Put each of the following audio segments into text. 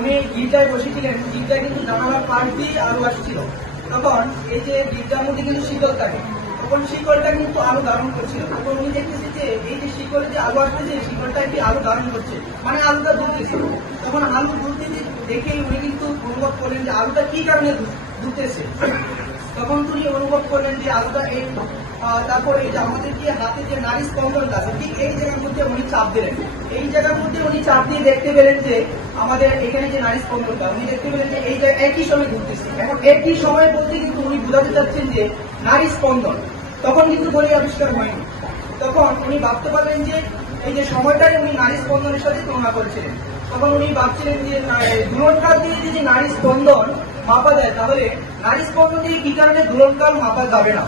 উনি গির্জায় বসেছিলেন, গির্জায় কিন্তু জানালার পাশ দিয়ে আলো আসছিল। তখন এই যে গির্জার মধ্যে কিন্তু শিকল থাকে, তখন শিকলটা কিন্তু আলো ধারণ করছিল। তখন উনি দেখতেছে যে এই যে শিকলে যে আলো আসতেছে, শিকলটা একটি আলো ধারণ করছে, মানে আলোটা দুলতেছে। তখন আলো দুলতে দেখে উনি কিন্তু অনুভব করলেন যে আলোটা কি কারণে দুলতেছে। তখন উনি অনুভব করলেন যে আলোটা এই তারপরে এই যে আমাদের যে হাতে যে নারী স্পন্দনটা আছে, ঠিক এই জায়গার মধ্যে উনি চাপ দিলেন। এই জায়গার মধ্যে উনি চাপ দিয়ে দেখতে পেলেন যে আমাদের এখানে যে নারী স্পন্দনটা, উনি দেখতে পেলেন যে এই জায়গায় একই সময় ঘুরতেছে। এখন একই সময় বলতে কিন্তু উনি বোঝাতে চাচ্ছেন যে নারী স্পন্দন। তখন কিন্তু ঘড়ি আবিষ্কার হয়নি। তখন উনি ভাবতে পারলেন যে এই যে সময়টাই উনি নারী স্পন্দনের সাথে তুলনা করেছিলেন। তখন উনি ভাবছিলেন যে দুলনকাল দিয়ে যদি নারী স্পন্দন মাপা যায়, তাহলে নারী স্পন্দন দিয়ে কি কারণে দুলনকাল মাপা যাবে না।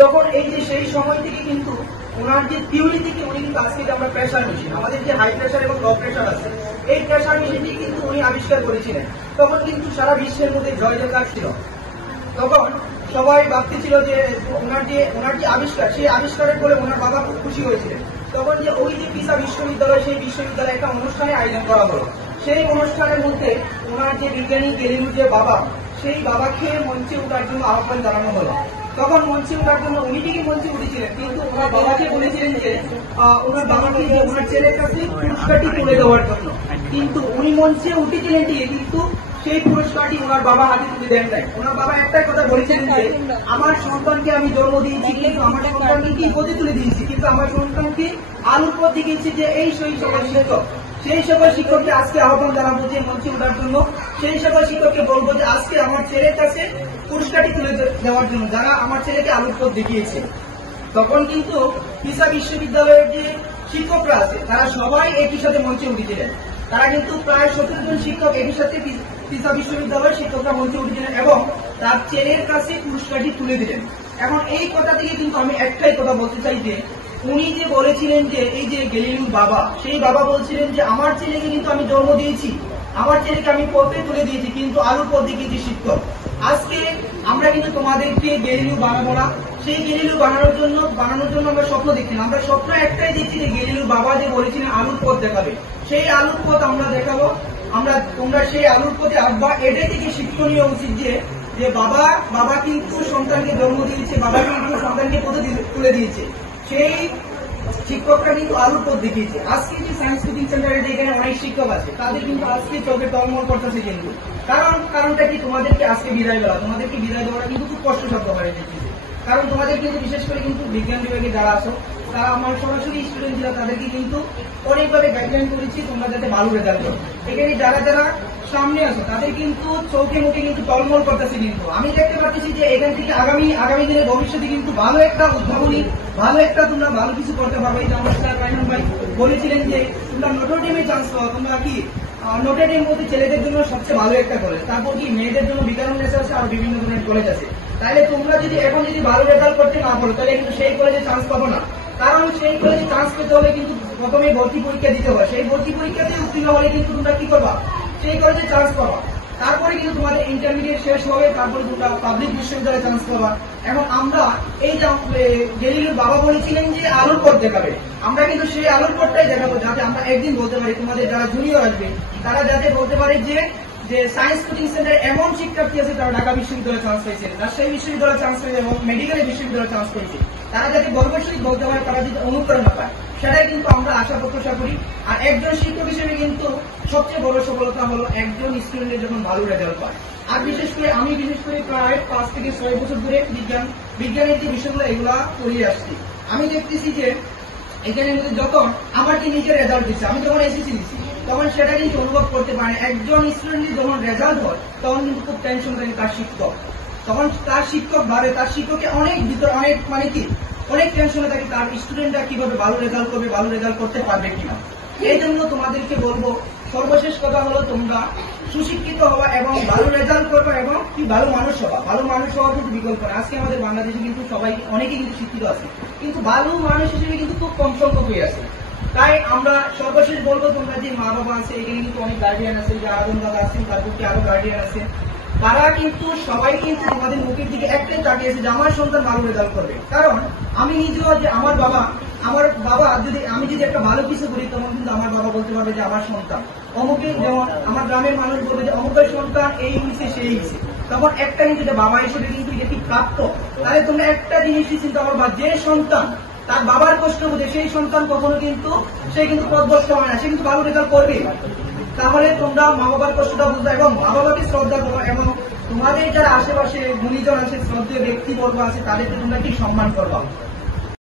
তখন এই যে সেই সময় থেকে কিন্তু ওনার যে থিওরি থেকে উনি কিন্তু আজকে যে আমরা প্রেশার মেশিন, আমাদের যে হাই প্রেশার এবং লো প্রেশার আছে, এই প্রেশার মেশিনটি কিন্তু উনি আবিষ্কার করেছিলেন। তখন কিন্তু সারা বিশ্বের মধ্যে জয় জয়কার ছিল। তখন সবাই ভাবতেছিল যে ওনার যে আবিষ্কার, সেই আবিষ্কারের ফলে ওনার বাবা খুব খুশি হয়েছিলেন। তখন যে ওই যে পিসা বিশ্ববিদ্যালয়, সেই বিশ্ববিদ্যালয়ে একটা অনুষ্ঠানে আয়োজন করা হলো। সেই অনুষ্ঠানের মধ্যে ওনার যে বিজ্ঞানী গ্যালিলিও যে বাবা, সেই বাবাকে মঞ্চে ওঠার জন্য আহ্বান জানানো হলো। তখন মঞ্চে ওঠার জন্য উনি ঠিকই মঞ্চে উঠেছিলেন, কিন্তু ওনার বাবাকে বলেছিলেন যে ওনার বাবাকে যে ওনার ছেলের কাছে পুরস্কারটি তুলে দেওয়ার জন্য। কিন্তু উনি মঞ্চে উঠেছিলেন দিয়ে কিন্তু সেই পুরস্কারটি ওনার বাবা হাতে তুলে দেন নাই। ওনার বাবা একটাই কথা বলেছিলেন যে আমার সন্তানকে আমি জন্ম দিয়েছি, কিন্তু আমার সন্তানকে কি পথে তুলে দিয়েছি, কিন্তু আমার সন্তানকে আলোর পথ দেখিয়েছি যে এই সেই সকল শিক্ষক। সেই সকল শিক্ষককে আজকে আহ্বান জানাবো যে মঞ্চে ওঠার জন্য। সেই সকল শিক্ষককে বলবো যে আজকে আমার ছেলের কাছে পুরস্কারটি তুলে দেওয়ার জন্য, যারা আমার ছেলেকে আলোর পথ দেখিয়েছে। তখন কিন্তু পিসা বিশ্ববিদ্যালয়ের যে শিক্ষকরা আছে, তারা সবাই একই সাথে মঞ্চে উঠেছিলেন। তারা কিন্তু প্রায় 17 জন শিক্ষক একই সাথে পিসা বিশ্ববিদ্যালয়ের শিক্ষকরা মঞ্চে উঠেছিলেন এবং তার ছেলের কাছে পুরস্কারটি তুলে দিলেন। এখন এই কথা থেকে কিন্তু আমি একটাই কথা বলতে চাই যে উনি যে বলেছিলেন যে এই যে গ্যালিলিও বাবা, সেই বাবা বলছিলেন যে আমার ছেলেকে কিন্তু আমি জন্ম দিয়েছি, আমার ছেলেকে আমি পথে তুলে দিয়েছি, কিন্তু আলোর পথ দেখিয়েছি শিক্ষক। আজকে আমরা কিন্তু তোমাদেরকে গ্যালিলিও বানাবো না। সেই গ্যালিলিও বানানোর জন্য আমরা স্বপ্ন দেখছি না। আমরা স্বপ্ন একটাই দেখছি যে গ্যালিলিও বাবা যে বলেছিলেন আলোর পথ দেখাবে, সেই আলোর পথ আমরা দেখাবো। তোমরা সেই আলোর পথে আসবা। এটাই থেকে শিক্ষণীয় উচিত যে বাবা কিন্তু সন্তানকে জন্ম দিয়েছে, বাবা কিন্তু সন্তানকে পথে তুলে দিয়েছে। সেই শিক্ষকরা কিন্তু আলোর পথ দেখিয়েছে। আজকে যে সায়েন্স কোচিং সেন্টারে যেখানে অনেক শিক্ষক আছে, তাদের কিন্তু আজকে চোখে টলমল করতেছে। কিন্তু কারণটা কি, তোমাদেরকে আজকে বিদায় দেওয়া, তোমাদেরকে বিদায় দেওয়াটা কিন্তু খুব কষ্টসাধ্য হয়ে যাচ্ছে। কারণ তোমাদের কিন্তু বিশেষ করে কিন্তু বিজ্ঞান বিভাগে যারা আছো, তারা আমার সরাসরি স্টুডেন্ট যারা, তাদেরকে কিন্তু অনেকভাবে গাইডলাইন করেছি তোমরা যাতে ভালো রেজাল্ট করো। এখানে যারা সামনে আছো, তাদের কিন্তু চোখে মুখে কিন্তু টলমল করতেছে। কিন্তু আমি দেখতে পাচ্ছি যে এখান থেকে আগামী দিনের ভবিষ্যতে কিন্তু ভালো একটা উদ্ভাবনী, ভালো একটা তোমরা ভালো কিছু করতে পারবে। এই যে আমার স্যার রায়হান ভাই বলেছিলেন যে তোমরা নটর ডেমে চান্স পাও, তোমরা কি নটর ডেম বলতে ছেলেদের জন্য সবচেয়ে ভালো একটা কলেজ, তারপর কি মেয়েদের জন্য বিকারুন্নেস আছে, আর বিভিন্ন ধরনের কলেজ আছে। তাহলে তোমরা যদি এখন ভালো রেজাল্ট করতে না পারো, তাহলে কিন্তু সেই কলেজে চান্স পাবো না। কারণ সেই কলেজে চান্স পেতে হলে কিন্তু প্রথমে ভর্তি পরীক্ষা দিতে হয়। সেই ভর্তি পরীক্ষাতে উত্তীর্ণ হলে কিন্তু তোমরা কি করবা, সেই কলেজে চান্স পাবা। তারপরে কিন্তু তোমাদের ইন্টারমিডিয়েট শেষ হবে, তারপরে তোমরা পাবলিক বিশ্ববিদ্যালয়ে চান্স পাবা। এখন আমরা এই যে গ্যালিলিও বাবা বলেছিলেন যে আলোর পথ দেখাবে, আমরা কিন্তু সেই আলোর পথটাই দেখাবো, যাতে আমরা একদিন বলতে পারি, তোমাদের যারা জুনিয়র আসবে তারা যাতে বলতে পারে যে সায়েন্স কোচিং সেন্টারে এমন শিক্ষার্থী আছে যারা ঢাকা বিশ্ববিদ্যালয়ে চান্স পেয়েছে, রাজশাহী বিশ্ববিদ্যালয়ে চান্স পেয়েছে এবং মেডিকেল বিশ্ববিদ্যালয়ে চান্স পেয়েছে। তারা যাতে গর্বের সহিত বলতে পারে, তারা যদি অনুপ্রেরণা পায়, সেটাই কিন্তু আমরা আশা প্রত্যাশা করি। আর একজন শিক্ষক হিসেবে কিন্তু সবচেয়ে বড় সফলতা হলো একজন স্টুডেন্টের যখন ভালো রেজাল্ট পায়। আর বিশেষ করে প্রায় 5 থেকে 6 বছর ধরে বিজ্ঞানের যে বিষয়গুলো এগুলা পড়িয়ে আসছি। আমি দেখতেছি যে এখানে যখন আমার যে নিজের রেজাল্ট দিচ্ছে, আমি যখন এসেছি দিচ্ছি, তখন সেটা কিন্তু অনুভব করতে পারে। একজন স্টুডেন্টের যখন রেজাল্ট হয়, তখন কিন্তু খুব টেনশন থাকে তার শিক্ষক। তখন তার শিক্ষক ভাবে, তার শিক্ষকে অনেক টেনশনে থাকে তার স্টুডেন্টরা কিভাবে ভালো রেজাল্ট করবে, ভালো রেজাল্ট করতে পারবে কিনা। এই জন্য তোমাদেরকে বলবো, সর্বশেষ কথা হলো তোমরা সুশিক্ষিত হওয়া এবং ভালো রেজাল্ট করবা এবং কি ভালো মানুষ হওয়া। ভালো মানুষ হওয়া কিন্তু বিকল্প না। আজকে আমাদের বাংলাদেশে কিন্তু অনেকেই কিন্তু শিক্ষিত আছে, কিন্তু ভালো মানুষ হিসেবে কিন্তু খুব কম সংখ্যক হয়ে আছে। তাই আমরা সর্বশেষ বলবো, তোমরা যে মা বাবা আছে, এখানে কিন্তু অনেক গার্ডিয়ান আছে, যে আরাধন দাদা আছেন, তারপর কি আরো গার্ডিয়ান আছে, তারা কিন্তু সবাই কিন্তু তোমাদের মুখের দিকে একটাই তাকিয়েছে যে আমার সন্তান ভালো রেজাল্ট করবে। কারণ আমি নিজেও যে আমার বাবা আমার বাবা যদি আমি যদি একটা ভালো কিছু করি তখন কিন্তু আমার বাবা বলতে পারবে যে আমার সন্তান অমুকে, যেমন আমার গ্রামের মানুষ বলবে যে অমুকের সন্তান এই হয়েছে সেই হয়েছে, তখন একটা কিন্তু যে বাবা হিসেবে কিন্তু এটা কি প্রাপ্ত। তাহলে তোমরা একটা জিনিসই চিন্তা করবা, যে সন্তান তার বাবার কষ্ট বোঝে সেই সন্তান কখনো কিন্তু সে কিন্তু পথভ্রষ্ট হয় না, সে কিন্তু ভালো রেজাল্ট করবে। তাহলে তোমরা মা বাবার কষ্টটা বুঝবে এবং মা বাবাকে শ্রদ্ধা করো, এবং তোমাদের যারা আশেপাশে গুণীজন আছে, শ্রদ্ধেয় ব্যক্তিবর্গ আছে, তাদেরকে তোমরা কি সম্মান করবা।